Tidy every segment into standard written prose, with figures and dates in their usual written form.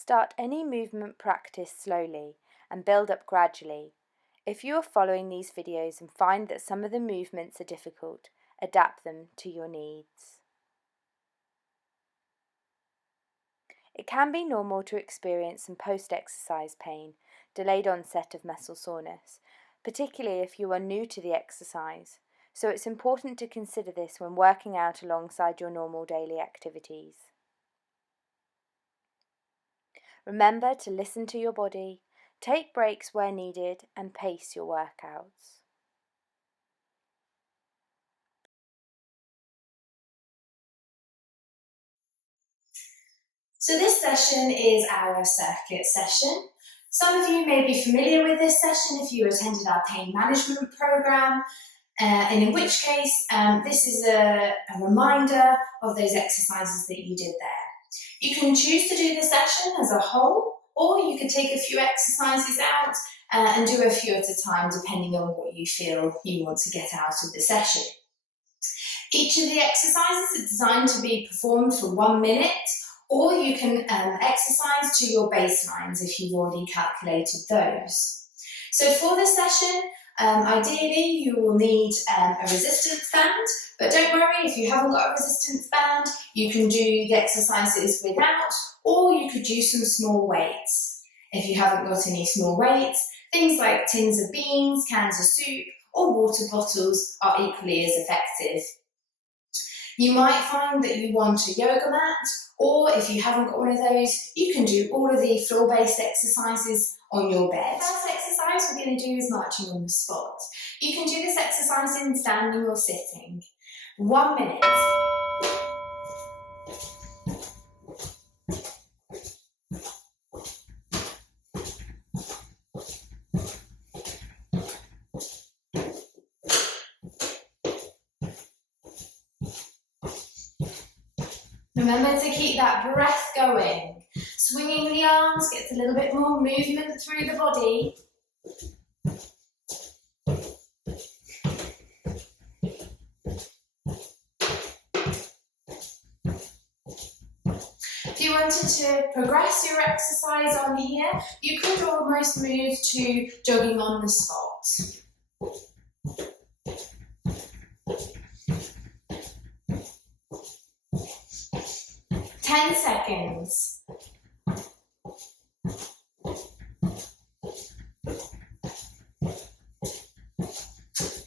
Start any movement practice slowly and build up gradually. If you are following these videos and find that some of the movements are difficult, adapt them to your needs. It can be normal to experience some post-exercise pain, delayed onset of muscle soreness, particularly if you are new to the exercise, so it's important to consider this when working out alongside your normal daily activities. Remember to listen to your body, take breaks where needed, and pace your workouts. So this session is our circuit session. Some of you may be familiar with this session if you attended our pain management program, and in which case this is a reminder of those exercises that you did there. You can choose to do the session as a whole, or you could take a few exercises out and do a few at a time depending on what you feel you want to get out of the session. Each of the exercises is designed to be performed for 1 minute, or you can exercise to your baselines if you've already calculated those. So for this session, ideally you will need a resistance band, but don't worry if you haven't got a resistance band, you can do the exercises without, or you could use some small weights. If you haven't got any small weights, things like tins of beans, cans of soup, or water bottles are equally as effective. You might find that you want a yoga mat, or if you haven't got one of those, you can do all of the floor-based exercises on your bed. The first exercise we're going to do is marching on the spot. You can do this exercise in standing or sitting. 1 minute. Remember to keep that breath going. Swinging the arms gets a little bit more movement through the body. If you wanted to progress your exercise on here, you could almost move to jogging on the spot. 10 seconds.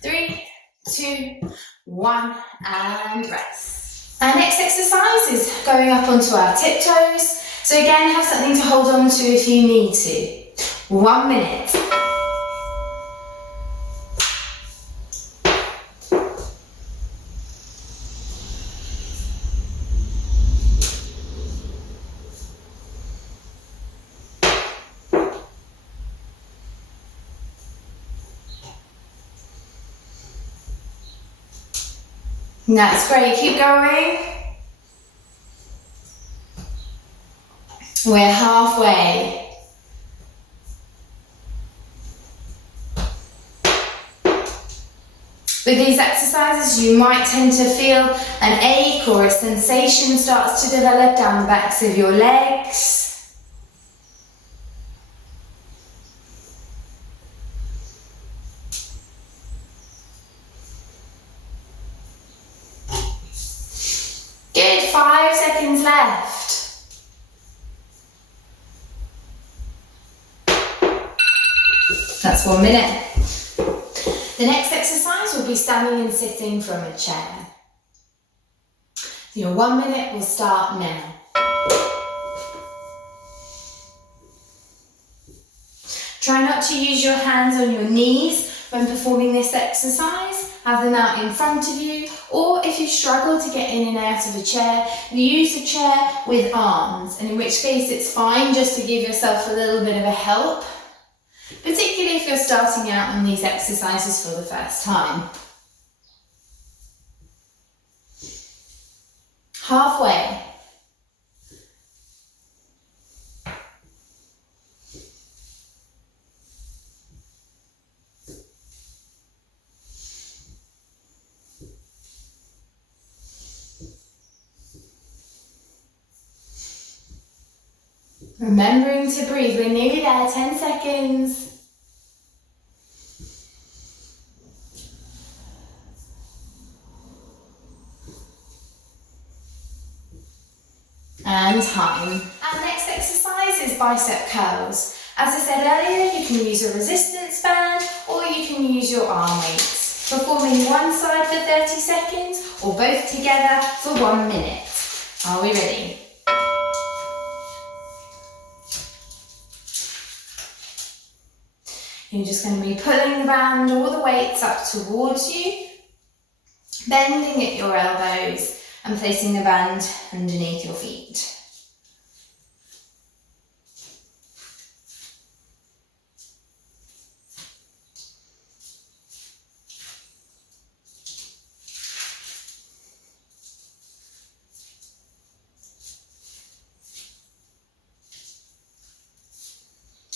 3, 2, 1, and rest. Our next exercise is going up onto our tiptoes. So again, have something to hold on to if you need to. 1 minute. That's great, keep going. We're halfway. With these exercises, you might tend to feel an ache or a sensation starts to develop down the backs of your legs. Good, 5 seconds left. That's 1 minute. The next exercise will be standing and sitting from a chair. Your 1 minute will start now. Try not to use your hands on your knees when performing this exercise. Have them out in front of you, or if you struggle to get in and out of a chair, use a chair with arms, and in which case it's fine just to give yourself a little bit of a help, particularly if you're starting out on these exercises for the first time. Halfway. Remembering to breathe, we're nearly there, 10 seconds. And time. Our next exercise is bicep curls. As I said earlier, you can use a resistance band or you can use your arm weights. Performing one side for 30 seconds or both together for 1 minute. Are we ready? You're just going to be pulling the band or the weights up towards you, bending at your elbows and placing the band underneath your feet.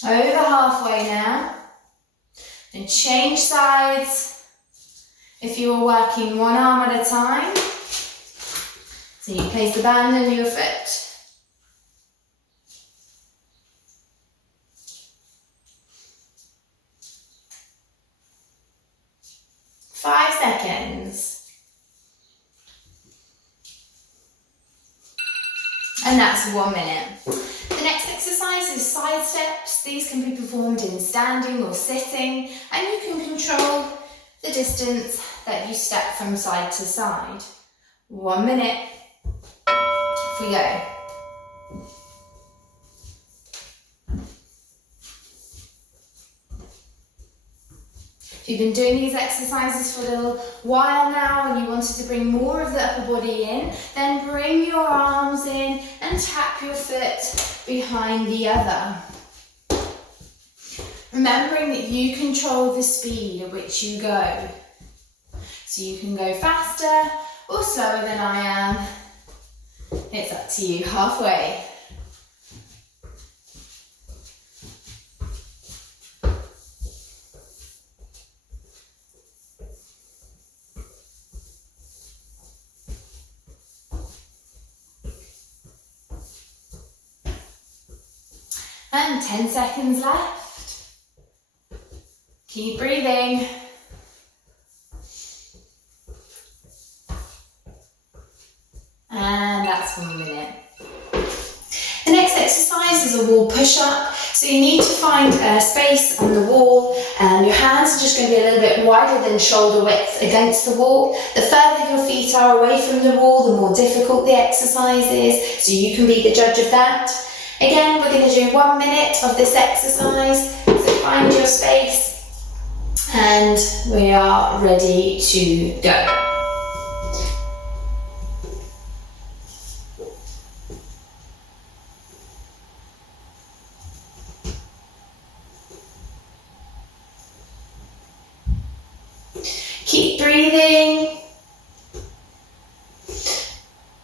Over halfway now. And change sides if you are working one arm at a time. So you place the band under your foot. Five seconds. And that's 1 minute. The next exercise is side steps. These can be performed in standing or sitting, and you can control the distance that you step from side to side. 1 minute. Off we go. If you've been doing these exercises for a little while now and you wanted to bring more of the upper body in, then bring your arms in and tap your foot behind the other. Remembering that you control the speed at which you go. So you can go faster or slower than I am. It's up to you, halfway. And 10 seconds left. Keep breathing. And that's 1 minute. The next exercise is a wall push-up. So you need to find a space on the wall. Your hands are just going to be a little bit wider than shoulder width against the wall. The further your feet are away from the wall, the more difficult the exercise is. So you can be the judge of that. Again, we're going to do 1 minute of this exercise. So find your space and we are ready to go. Keep breathing,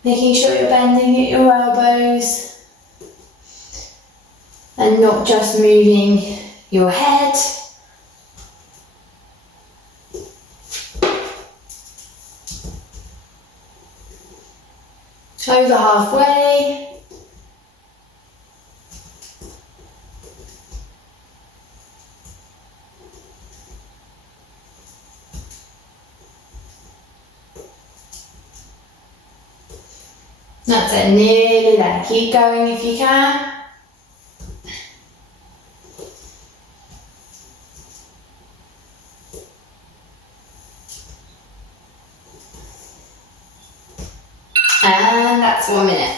making sure you're bending at your elbows and not just moving your head. Over halfway. That's it, nearly there. Keep going if you can. And that's 1 minute.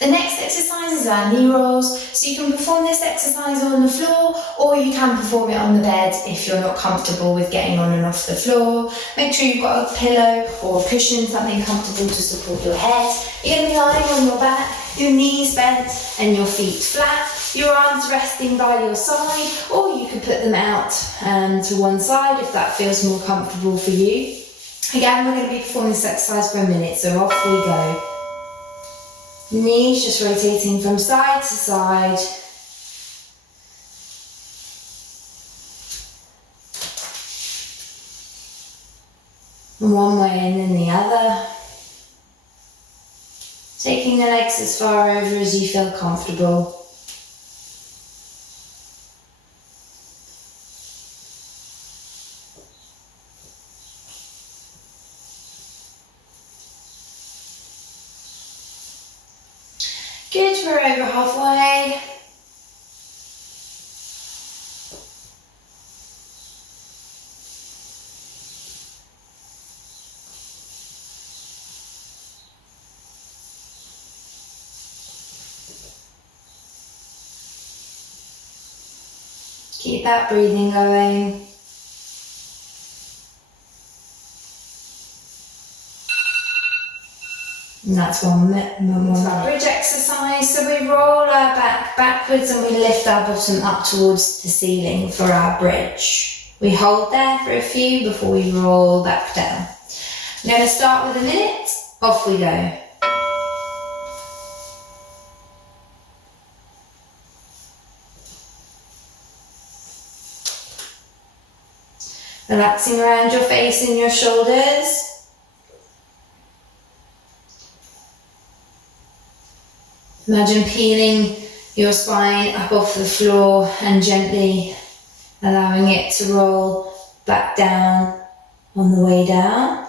The next exercise is our knee rolls. So you can perform this exercise on the floor or you can perform it on the bed if you're not comfortable with getting on and off the floor. Make sure you've got a pillow or a cushion, something comfortable to support your head. You're going to be lying on your back, your knees bent and your feet flat. Your arms resting by your side, or you can put them out to one side if that feels more comfortable for you. Again, we're going to be performing this exercise for a minute, so off we go. Knees just rotating from side to side. One way and then the other. Taking the legs as far over as you feel comfortable. halfway. Keep that breathing going. And that's one more. It's our bridge exercise. So we roll our back backwards and we lift our bottom up towards the ceiling for our bridge. We hold there for a few before we roll back down. I'm going to start with a minute. Off we go. Relaxing around your face and your shoulders. Imagine peeling your spine up off the floor and gently allowing it to roll back down on the way down.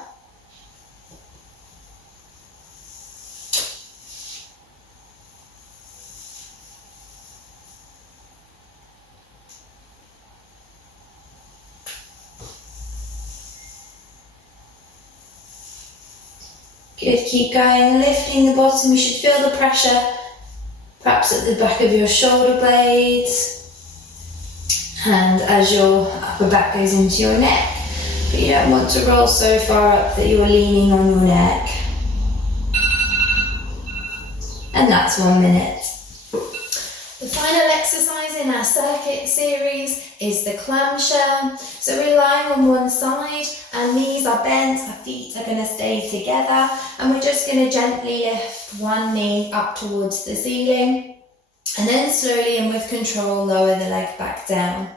Good, keep going, lifting the bottom. You should feel the pressure perhaps at the back of your shoulder blades and as your upper back goes into your neck. But you don't want to roll so far up that you're leaning on your neck. And that's 1 minute. The final exercise in our circuit series is the clamshell. So we're lying on one side, our knees are bent, our feet are going to stay together, and we're just going to gently lift one knee up towards the ceiling, and then slowly and with control lower the leg back down.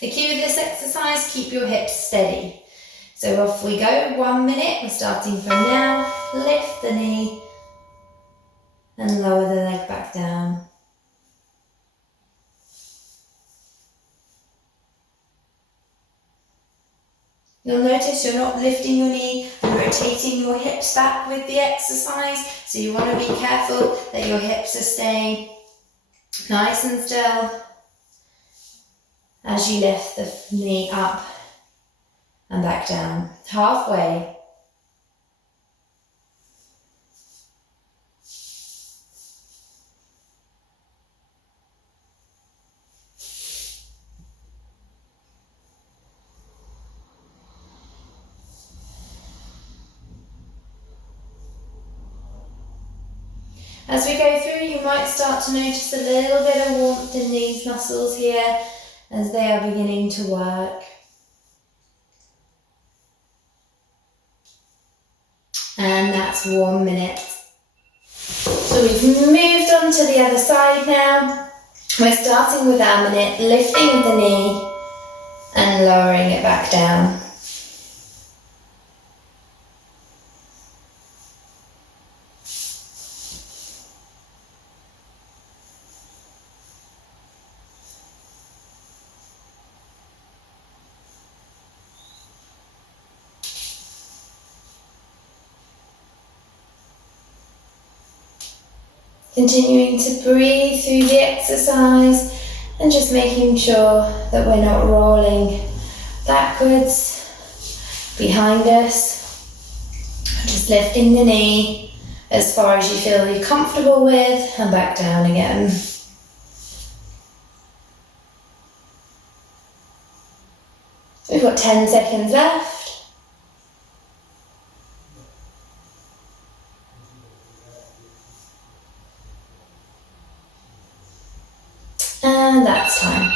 The key with this exercise, keep your hips steady. So off we go, 1 minute, we're starting from now. Lift the knee and lower the leg back down. You'll notice you're not lifting your knee and rotating your hips back with the exercise, so you want to be careful that your hips are staying nice and still as you lift the knee up and back down. Halfway. As we go through, you might start to notice a little bit of warmth in these muscles here as they are beginning to work. And that's 1 minute. So we've moved on to the other side now. We're starting with our minute, lifting the knee and lowering it back down. Continuing to breathe through the exercise and just making sure that we're not rolling backwards behind us. Just lifting the knee as far as you feel you're comfortable with and back down again. We've got 10 seconds left. And that's time.